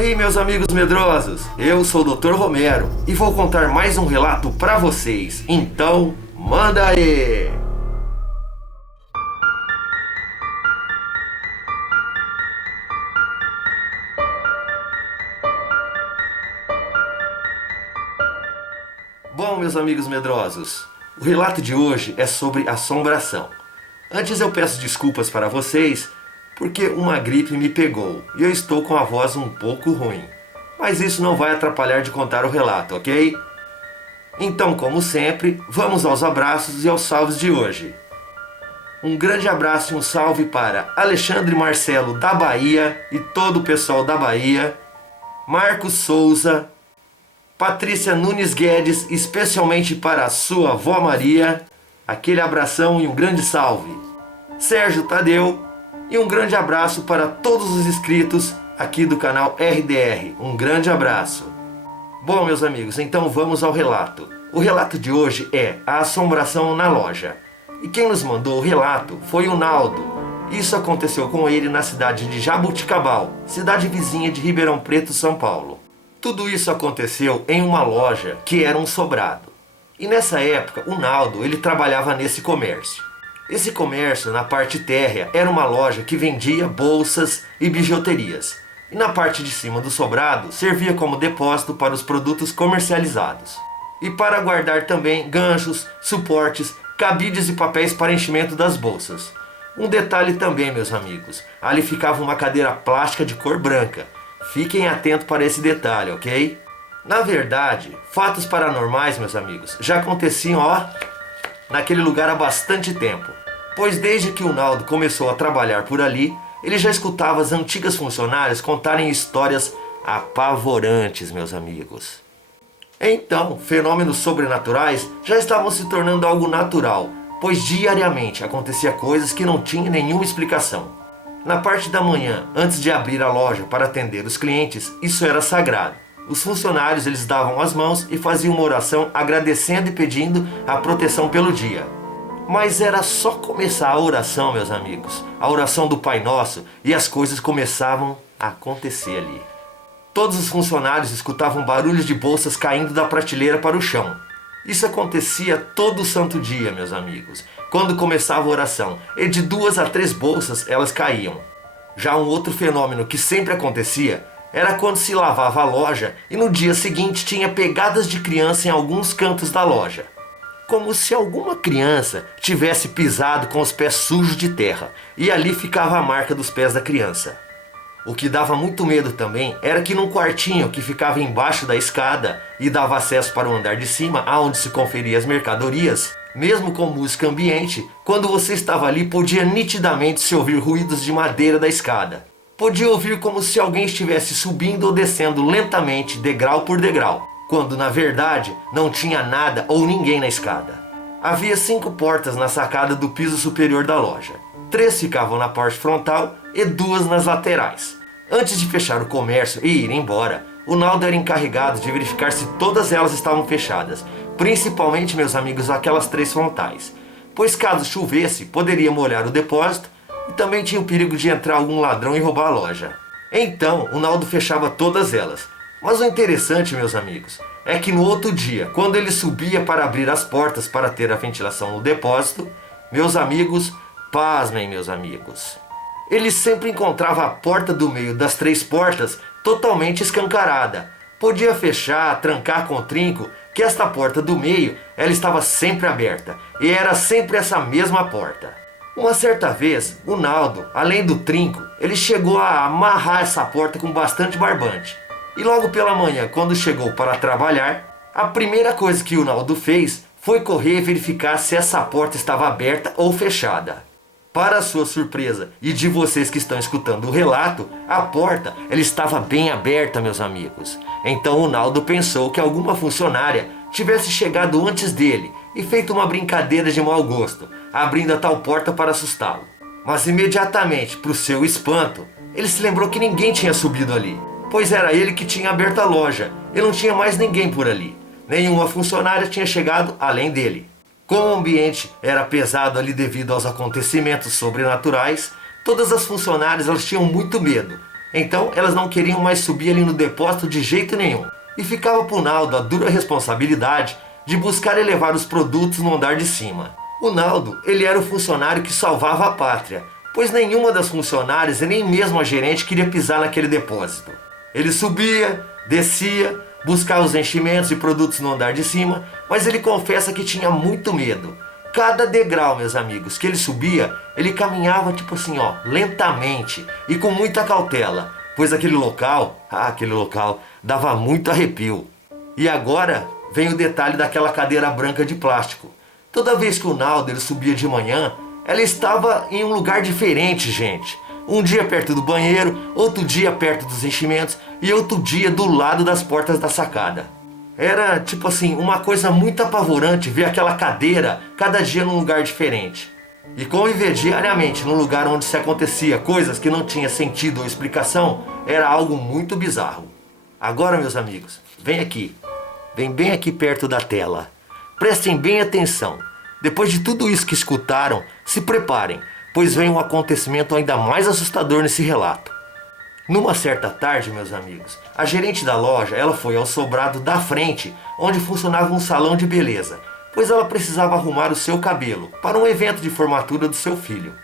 aí, meus amigos medrosos, eu sou o Dr. Romero e vou contar mais um relato pra vocês, então manda aí! Bom, meus amigos medrosos, o relato de hoje é sobre assombração. Antes eu peço desculpas para vocês, porque uma gripe me pegou e eu estou com a voz um pouco ruim. Mas isso não vai atrapalhar de contar o relato, ok? Então, como sempre, vamos aos abraços e aos salves de hoje. Um grande abraço e um salve para Alexandre Marcelo da Bahia e todo o pessoal da Bahia, Marcos Souza, Patrícia Nunes Guedes, especialmente para a sua avó Maria, aquele abração e um grande salve. Sérgio Tadeu e um grande abraço para todos os inscritos aqui do canal RDR. Um grande abraço. Bom, meus amigos, então vamos ao relato. O relato de hoje é A Assombração na Loja. E quem nos mandou o relato foi o Naldo. Isso aconteceu com ele na cidade de Jabuticabal, cidade vizinha de Ribeirão Preto, São Paulo. Tudo isso aconteceu em uma loja que era um sobrado. E nessa época o Naldo ele trabalhava nesse comércio. Esse comércio na parte térrea era uma loja que vendia bolsas e bijuterias. E na parte de cima do sobrado servia como depósito para os produtos comercializados. E para guardar também ganchos, suportes, cabides e papéis para enchimento das bolsas. Um detalhe também, meus amigos, ali ficava uma cadeira plástica de cor branca. Fiquem atentos para esse detalhe, ok? Na verdade, fatos paranormais, meus amigos, já aconteciam, naquele lugar há bastante tempo. Pois desde que o Naldo começou a trabalhar por ali, ele já escutava as antigas funcionárias contarem histórias apavorantes, meus amigos. Então, fenômenos sobrenaturais já estavam se tornando algo natural, pois diariamente acontecia coisas que não tinham nenhuma explicação. Na parte da manhã, antes de abrir a loja para atender os clientes, isso era sagrado. Os funcionários eles davam as mãos e faziam uma oração agradecendo e pedindo a proteção pelo dia. Mas era só começar a oração, meus amigos, a oração do Pai Nosso, e as coisas começavam a acontecer ali. Todos os funcionários escutavam barulhos de bolsas caindo da prateleira para o chão. Isso acontecia todo santo dia, meus amigos, quando começava a oração, e de 2 a 3 bolsas elas caíam. Já um outro fenômeno que sempre acontecia era quando se lavava a loja e no dia seguinte tinha pegadas de criança em alguns cantos da loja. Como se alguma criança tivesse pisado com os pés sujos de terra, e ali ficava a marca dos pés da criança. O que dava muito medo também era que num quartinho que ficava embaixo da escada e dava acesso para o andar de cima, aonde se conferia as mercadorias, mesmo com música ambiente, quando você estava ali podia nitidamente se ouvir ruídos de madeira da escada. Podia ouvir como se alguém estivesse subindo ou descendo lentamente, degrau por degrau, quando na verdade não tinha nada ou ninguém na escada. Havia 5 portas na sacada do piso superior da loja. 3 ficavam na parte frontal e 2 nas laterais. Antes de fechar o comércio e ir embora, o Naldo era encarregado de verificar se todas elas estavam fechadas, principalmente, meus amigos, aquelas 3 frontais, pois caso chovesse, poderia molhar o depósito e também tinha o perigo de entrar algum ladrão e roubar a loja. Então, o Naldo fechava todas elas. Mas o interessante, meus amigos, é que no outro dia, quando ele subia para abrir as portas para ter a ventilação no depósito, meus amigos, pasmem, meus amigos, ele sempre encontrava a porta do meio das 3 portas totalmente escancarada. Podia fechar, trancar com trinco, que esta porta do meio, ela estava sempre aberta, e era sempre essa mesma porta. Uma certa vez, o Naldo, além do trinco, ele chegou a amarrar essa porta com bastante barbante. E logo pela manhã, quando chegou para trabalhar, a primeira coisa que o Naldo fez foi correr e verificar se essa porta estava aberta ou fechada. Para sua surpresa e de vocês que estão escutando o relato, a porta ela estava bem aberta, meus amigos. Então o Naldo pensou que alguma funcionária tivesse chegado antes dele e feito uma brincadeira de mau gosto, abrindo a tal porta para assustá-lo. Mas imediatamente, para o seu espanto, ele se lembrou que ninguém tinha subido ali, pois era ele que tinha aberto a loja e não tinha mais ninguém por ali. Nenhuma funcionária tinha chegado além dele. Como o ambiente era pesado ali devido aos acontecimentos sobrenaturais, todas as funcionárias elas tinham muito medo, Então elas não queriam mais subir ali no depósito de jeito nenhum. E ficava pro Naldo a dura responsabilidade de buscar e levar os produtos no andar de cima. O Naldo, ele era o funcionário que salvava a pátria, pois nenhuma das funcionárias e nem mesmo a gerente queria pisar naquele depósito. Ele subia, descia, buscava os enchimentos e produtos no andar de cima, mas ele confessa que tinha muito medo. Cada degrau, meus amigos, que ele subia, ele caminhava tipo assim, ó, lentamente e com muita cautela, pois aquele local dava muito arrepio. E agora vem o detalhe daquela cadeira branca de plástico. Toda vez que o Naldo ele subia de manhã, ela estava em um lugar diferente, gente. Um dia perto do banheiro, outro dia perto dos enchimentos e outro dia do lado das portas da sacada. Era tipo assim, uma coisa muito apavorante ver aquela cadeira cada dia num lugar diferente. E conviver diariamente num lugar onde se acontecia coisas que não tinha sentido ou explicação era algo muito bizarro. Agora, meus amigos, vem aqui. Vem bem aqui perto da tela. Prestem bem atenção. Depois de tudo isso que escutaram, se preparem, pois vem um acontecimento ainda mais assustador nesse relato. Numa certa tarde, meus amigos, a gerente da loja ela foi ao sobrado da frente, onde funcionava um salão de beleza, pois ela precisava arrumar o seu cabelo para um evento de formatura do seu filho.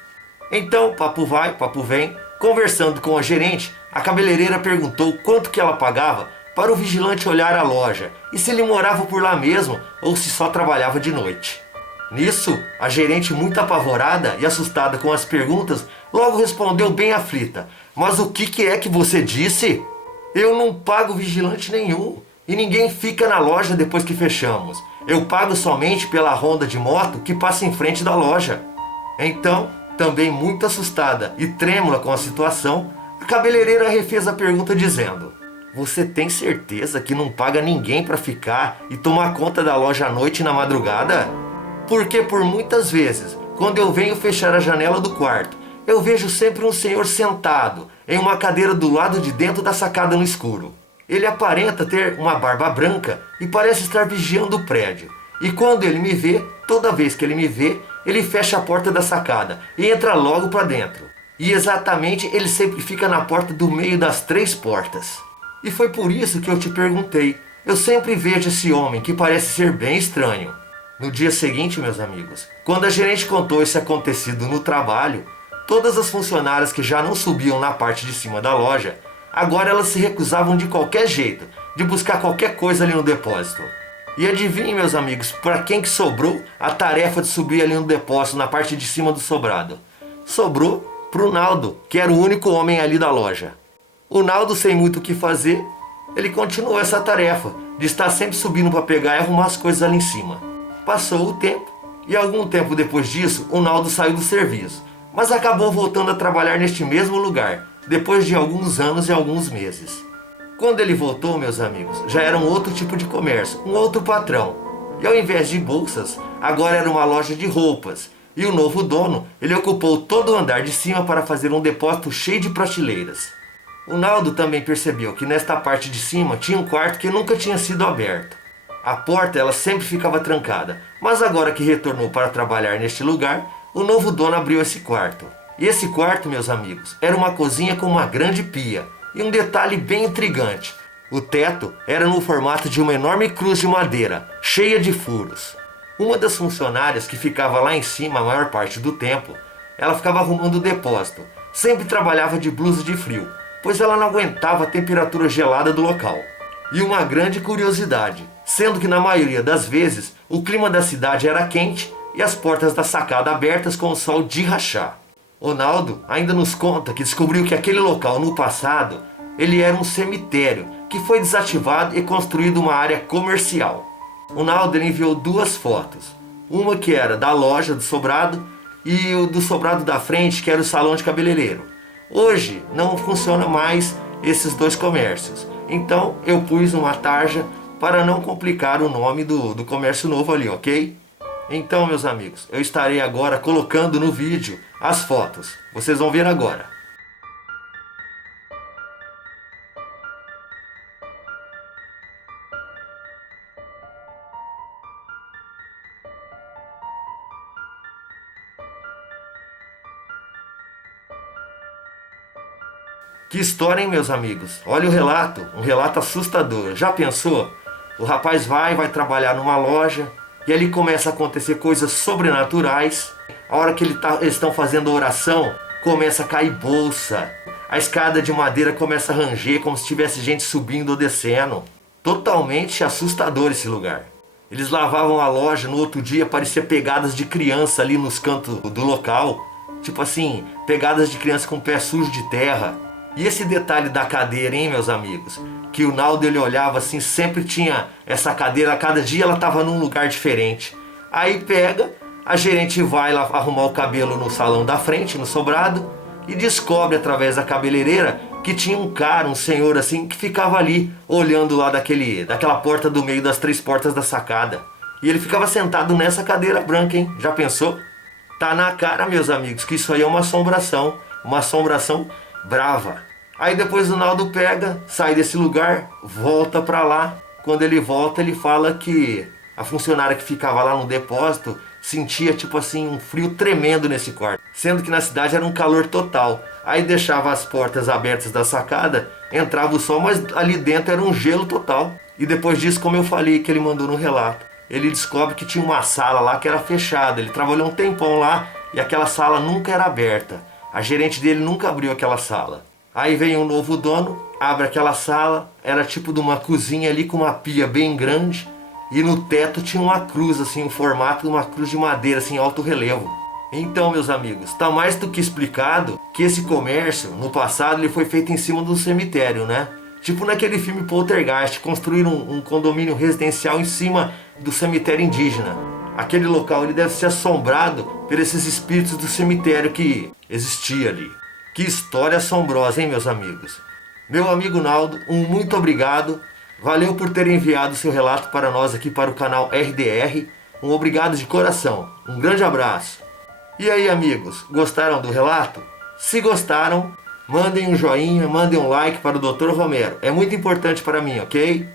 Então, papo vai, papo vem, conversando com a gerente, a cabeleireira perguntou quanto que ela pagava para o vigilante olhar a loja e se ele morava por lá mesmo ou se só trabalhava de noite. Nisso, a gerente, muito apavorada e assustada com as perguntas, logo respondeu bem aflita: "Mas o que é que você disse? Eu não pago vigilante nenhum e ninguém fica na loja depois que fechamos. Eu pago somente pela ronda de moto que passa em frente da loja." Então, também muito assustada e trêmula com a situação, a cabeleireira refez a pergunta dizendo: "Você tem certeza que não paga ninguém para ficar e tomar conta da loja à noite e na madrugada? Porque por muitas vezes, quando eu venho fechar a janela do quarto, eu vejo sempre um senhor sentado em uma cadeira do lado de dentro da sacada no escuro. Ele aparenta ter uma barba branca e parece estar vigiando o prédio. E quando ele me vê, toda vez que ele me vê, ele fecha a porta da sacada e entra logo para dentro. E exatamente ele sempre fica na porta do meio das 3 portas. E foi por isso que eu te perguntei. Eu sempre vejo esse homem que parece ser bem estranho." No dia seguinte, meus amigos, quando a gerente contou esse acontecido no trabalho, todas as funcionárias que já não subiam na parte de cima da loja, agora elas se recusavam de qualquer jeito de buscar qualquer coisa ali no depósito. E adivinhem, meus amigos, para quem que sobrou a tarefa de subir ali no depósito na parte de cima do sobrado? Sobrou pro Naldo, que era o único homem ali da loja. O Naldo, sem muito o que fazer, ele continuou essa tarefa de estar sempre subindo para pegar e arrumar as coisas ali em cima. Passou o tempo e algum tempo depois disso o Naldo saiu do serviço, mas acabou voltando a trabalhar neste mesmo lugar, depois de alguns anos e alguns meses. Quando ele voltou, meus amigos, já era um outro tipo de comércio, um outro patrão. E ao invés de bolsas, agora era uma loja de roupas. E o novo dono, ele ocupou todo o andar de cima para fazer um depósito cheio de prateleiras. O Naldo também percebeu que nesta parte de cima tinha um quarto que nunca tinha sido aberto. A porta ela sempre ficava trancada, mas agora que retornou para trabalhar neste lugar, o novo dono abriu esse quarto. E esse quarto, meus amigos, era uma cozinha com uma grande pia. E um detalhe bem intrigante: o teto era no formato de uma enorme cruz de madeira, cheia de furos. Uma das funcionárias que ficava lá em cima a maior parte do tempo, ela ficava arrumando o depósito. Sempre trabalhava de blusa de frio, pois ela não aguentava a temperatura gelada do local. E uma grande curiosidade, sendo que na maioria das vezes o clima da cidade era quente e as portas da sacada abertas com o sol de rachar. O Naldo ainda nos conta que descobriu que aquele local no passado ele era um cemitério que foi desativado e construído uma área comercial. O Naldo ele enviou 2 fotos, uma que era da loja do sobrado e o do sobrado da frente, que era o salão de cabeleireiro. Hoje não funciona mais esses 2 comércios, então eu pus uma tarja para não complicar o nome do comércio novo ali, ok? Então, meus amigos, eu estarei agora colocando no vídeo as fotos. Vocês vão ver agora. Que história, hein, meus amigos? Olha o relato, um relato assustador. Já pensou? O rapaz vai trabalhar numa loja e ali começa a acontecer coisas sobrenaturais. A hora que eles estão fazendo oração, começa a cair bolsa. A escada de madeira começa a ranger como se tivesse gente subindo ou descendo. Totalmente assustador esse lugar. Eles lavavam a loja, no outro dia parecia pegadas de criança ali nos cantos do local. Tipo assim, pegadas de criança com o pé sujo de terra. E esse detalhe da cadeira, hein, meus amigos? Que o Naldo, ele olhava assim, sempre tinha essa cadeira, a cada dia ela estava num lugar diferente. Aí pega, a gerente vai lá arrumar o cabelo no salão da frente, no sobrado, e descobre através da cabeleireira que tinha um cara, um senhor assim, que ficava ali, olhando lá daquela porta do meio das 3 portas da sacada. E ele ficava sentado nessa cadeira branca, hein? Já pensou? Tá na cara, meus amigos, que isso aí é uma assombração brava. Aí depois o Naldo pega, sai desse lugar, volta pra lá. Quando ele volta, ele fala que a funcionária que ficava lá no depósito sentia tipo assim um frio tremendo nesse quarto, sendo que na cidade era um calor total. Aí deixava as portas abertas da sacada, entrava o sol, mas ali dentro era um gelo total. E depois disso, como eu falei que ele mandou no relato, ele descobre que tinha uma sala lá que era fechada. Ele trabalhou um tempão lá e aquela sala nunca era aberta. A gerente dele nunca abriu aquela sala. Aí vem um novo dono, abre aquela sala, era tipo de uma cozinha ali com uma pia bem grande. E no teto tinha uma cruz, assim, um formato de uma cruz de madeira, assim, alto relevo. Então, meus amigos, está mais do que explicado que esse comércio, no passado, ele foi feito em cima do cemitério, né? Tipo naquele filme Poltergeist, construíram um condomínio residencial em cima do cemitério indígena. Aquele local ele deve ser assombrado por esses espíritos do cemitério que existia ali. Que história assombrosa, hein, meus amigos? Meu amigo Naldo, muito obrigado. Valeu por ter enviado seu relato para nós aqui para o canal RDR. Um obrigado de coração. Um grande abraço. E aí, amigos, gostaram do relato? Se gostaram, mandem um joinha, mandem um like para o Dr. Romero. É muito importante para mim, ok?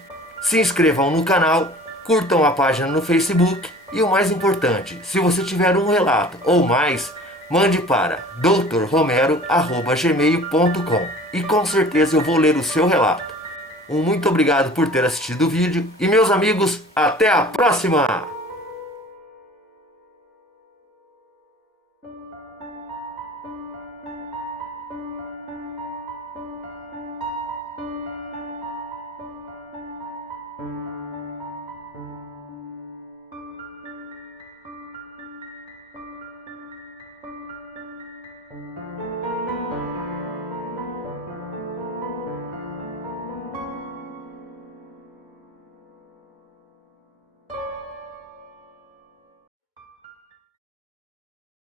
Se inscrevam no canal, curtam a página no Facebook. E o mais importante, se você tiver um relato ou mais, mande para drromero@gmail.com e com certeza eu vou ler o seu relato. Muito obrigado por ter assistido o vídeo e meus amigos, até a próxima!